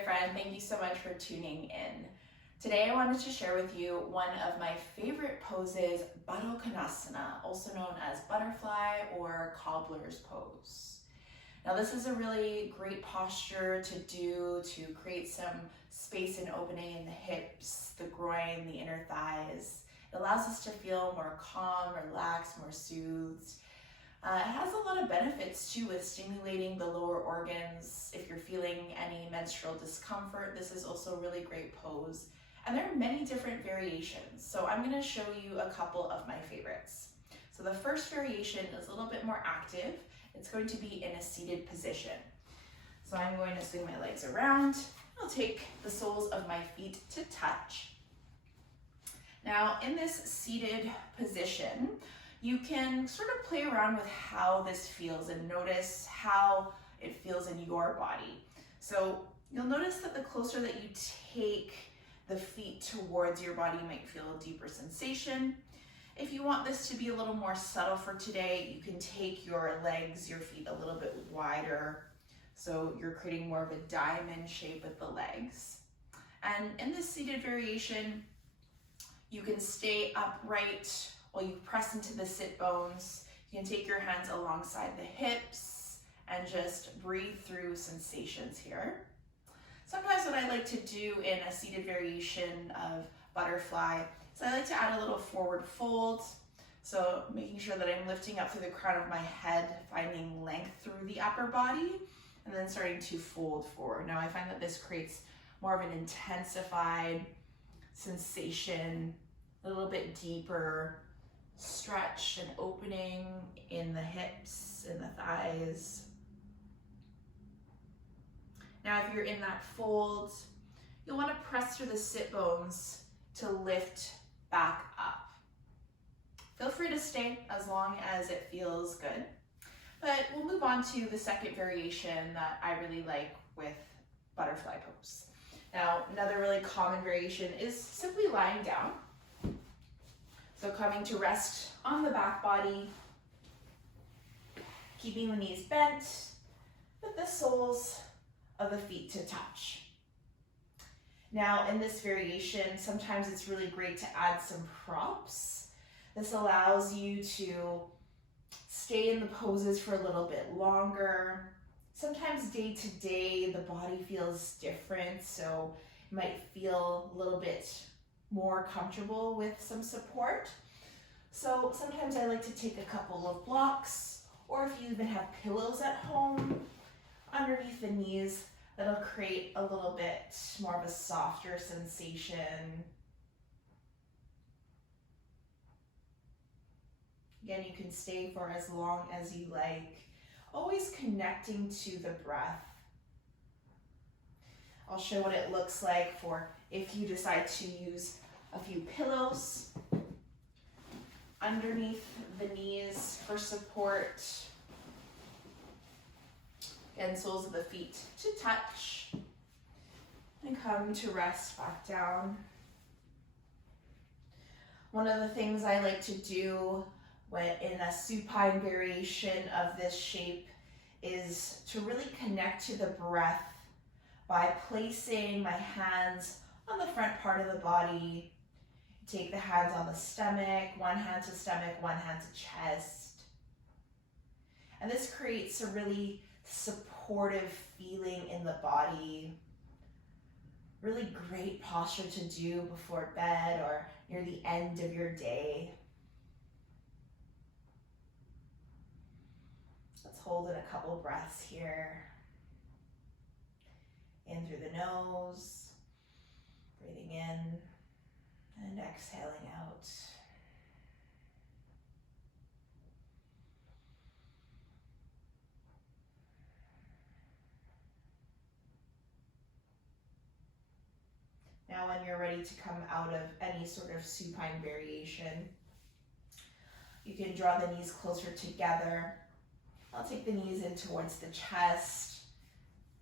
dear friend. Thank you so much for tuning in. Today I wanted to share with you one of my favorite poses, Baddha Konasana, also known as butterfly or cobbler's pose. Now this is a really great posture to do to create some space and opening in the hips, the groin, the inner thighs. It allows us to feel more calm, relaxed, more soothed. It has a lot of benefits too with stimulating the lower organs. If you're feeling any menstrual discomfort, this is also a really great pose. And there are many different variations. So I'm going to show you a couple of my favorites. So the first variation is a little bit more active. It's going to be in a seated position. So I'm going to swing my legs around. I'll take the soles of my feet to touch. Now in this seated position, you can sort of play around with how this feels and notice how it feels in your body. So you'll notice that the closer that you take the feet towards your body, you might feel a deeper sensation. If you want this to be a little more subtle for today, you can take your legs, your feet a little bit wider. So you're creating more of a diamond shape with the legs. And in this seated variation, you can stay upright while you press into the sit bones. You can take your hands alongside the hips and just breathe through sensations here. Sometimes what I like to do in a seated variation of butterfly is I like to add a little forward fold. So making sure that I'm lifting up through the crown of my head, finding length through the upper body, and then starting to fold forward. Now I find that this creates more of an intensified sensation, a little bit deeper stretch and opening in the hips and the thighs. Now if you're in that fold, you'll want to press through the sit bones to lift back up. Feel free to stay as long as it feels good. But we'll move on to the second variation that I really like with butterfly pose. Now another really common variation is simply lying down. So coming to rest on the back body, keeping the knees bent with the soles of the feet to touch. Now in this variation, sometimes it's really great to add some props. This allows you to stay in the poses for a little bit longer. Sometimes day to day, the body feels different, so you might feel a little bit more comfortable with some support. So sometimes I like to take a couple of blocks, or if you even have pillows at home underneath the knees, that'll create a little bit more of a softer sensation. Again, you can stay for as long as you like, always connecting to the breath. I'll show what it looks like for if you decide to use a few pillows underneath the knees for support. Again, soles of the feet to touch and come to rest back down. One of the things I like to do when in a supine variation of this shape is to really connect to the breath by placing my hands on the front part of the body. Take the hands on the stomach, one hand to stomach, one hand to chest. And this creates a really supportive feeling in the body. Really great posture to do before bed or near the end of your day. Let's hold in a couple breaths here. In through the nose, breathing in and exhaling out. Now when you're ready to come out of any sort of supine variation, you can draw the knees closer together. I'll take the knees in towards the chest.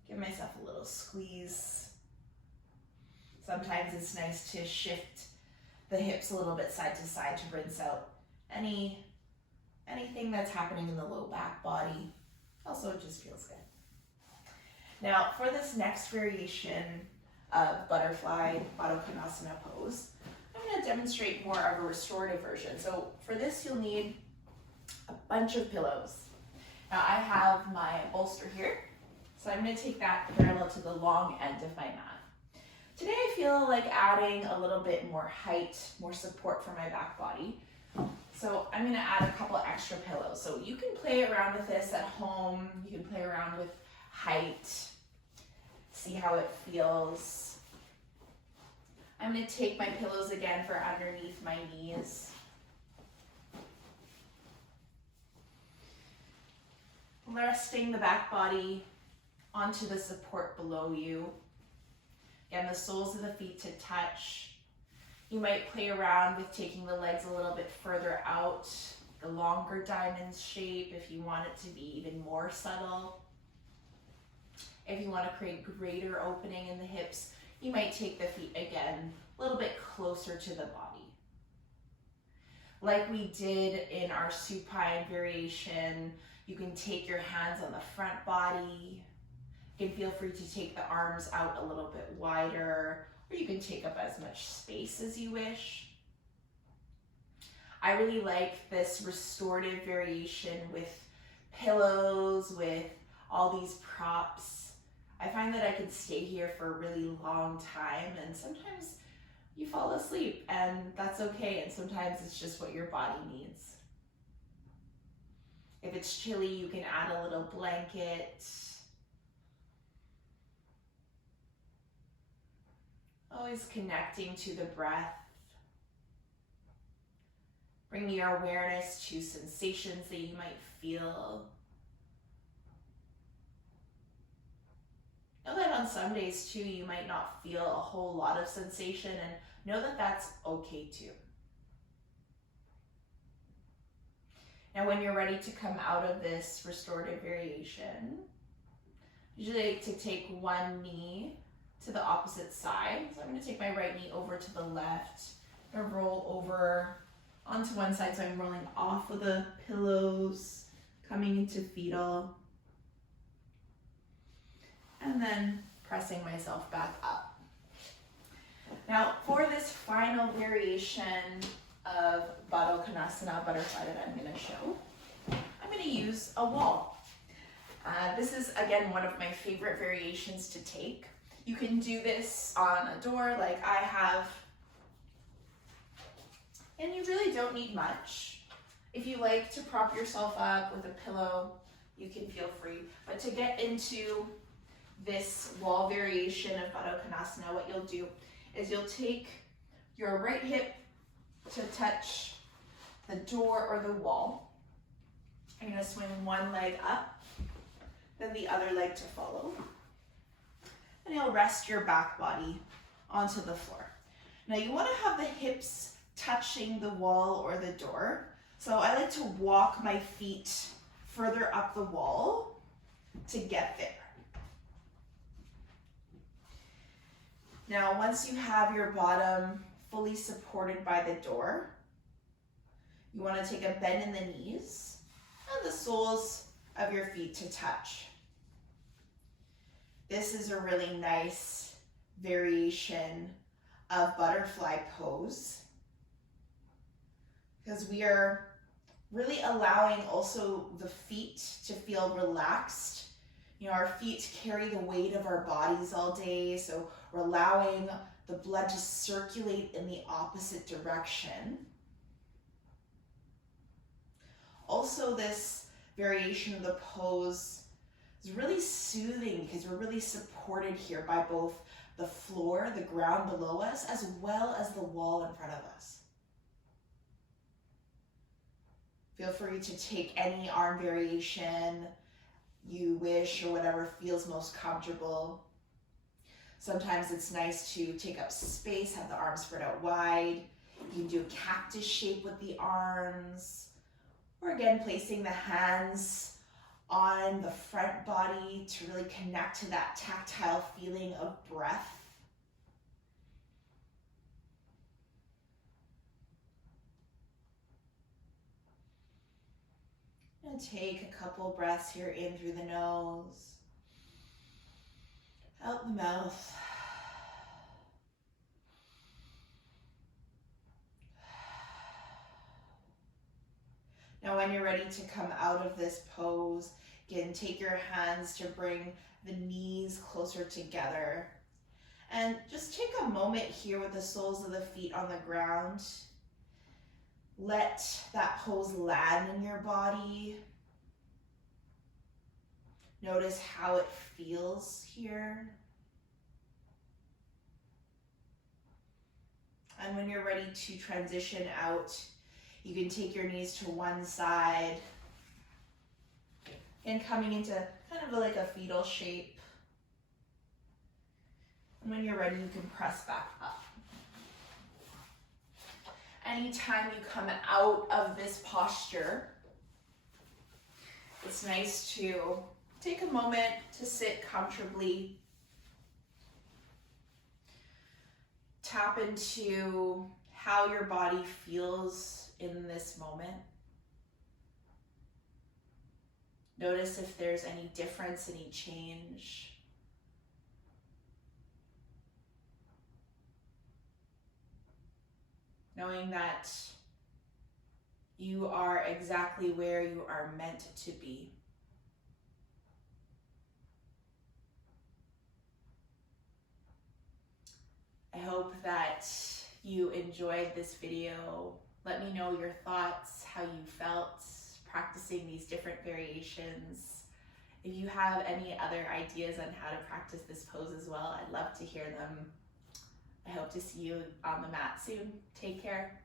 Give myself a little squeeze. Sometimes it's nice to shift the hips a little bit side to side to rinse out anything that's happening in the low back body. Also, it just feels good. Now, for this next variation of butterfly Baddha Konasana pose, I'm going to demonstrate more of a restorative version. So for this, you'll need a bunch of pillows. Now, I have my bolster here, so I'm going to take that parallel to the long end of my mat. Today, I feel like adding a little bit more height, more support for my back body. So I'm going to add a couple extra pillows. So you can play around with this at home. You can play around with height, see how it feels. I'm going to take my pillows again for underneath my knees. Resting the back body onto the support below you. Again, the soles of the feet to touch. You might play around with taking the legs a little bit further out, the longer diamond shape if you want it to be even more subtle. If you want to create greater opening in the hips, you might take the feet again a little bit closer to the body. Like we did in our supine variation, you can take your hands on the front body. You can feel free to take the arms out a little bit wider, or you can take up as much space as you wish. I really like this restorative variation with pillows, with all these props. I find that I can stay here for a really long time, and sometimes you fall asleep, and that's okay, and sometimes it's just what your body needs. If it's chilly, you can add a little blanket. Always connecting to the breath. Bring your awareness to sensations that you might feel. Know that on some days too, you might not feel a whole lot of sensation, and know that that's okay too. Now, when you're ready to come out of this restorative variation, usually like to take one knee to the opposite side. So I'm going to take my right knee over to the left. I'm going to roll over onto one side, so I'm rolling off of the pillows, coming into fetal, and then pressing myself back up. Now, for this final variation of Baddha Konasana butterfly that I'm going to show, I'm going to use a wall. This is, again, one of my favorite variations to take. You can do this on a door like I have, and you really don't need much. If you like to prop yourself up with a pillow, you can feel free. But to get into this wall variation of Baddha Konasana, what you'll do is you'll take your right hip to touch the door or the wall. You're going to swing one leg up, then the other leg to follow. And you'll rest your back body onto the floor. Now you want to have the hips touching the wall or the door. So I like to walk my feet further up the wall to get there. Now, once you have your bottom fully supported by the door, you want to take a bend in the knees and the soles of your feet to touch. This is a really nice variation of butterfly pose because we are really allowing also the feet to feel relaxed. You know, our feet carry the weight of our bodies all day, so we're allowing the blood to circulate in the opposite direction. Also, this variation of the pose is really soothing because we're really supported here by both the floor, the ground below us, as well as the wall in front of us. Feel free to take any arm variation you wish or whatever feels most comfortable. Sometimes it's nice to take up space, have the arms spread out wide. You can do a cactus shape with the arms, or again, placing the hands on the front body to really connect to that tactile feeling of breath. And take a couple breaths here in through the nose. Out the mouth. Now when you're ready to come out of this pose, again, take your hands to bring the knees closer together. And just take a moment here with the soles of the feet on the ground. Let that pose land in your body. Notice how it feels here. And when you're ready to transition out, you can take your knees to one side and coming into kind of like a fetal shape. And when you're ready, you can press back up. Anytime you come out of this posture, it's nice to take a moment to sit comfortably. Tap into how your body feels in this moment. Notice if there's any difference, any change. Knowing that you are exactly where you are meant to be. I hope that you enjoyed this video. Let me know your thoughts, how you felt practicing these different variations. If you have any other ideas on how to practice this pose as well, I'd love to hear them. I hope to see you on the mat soon. Take care.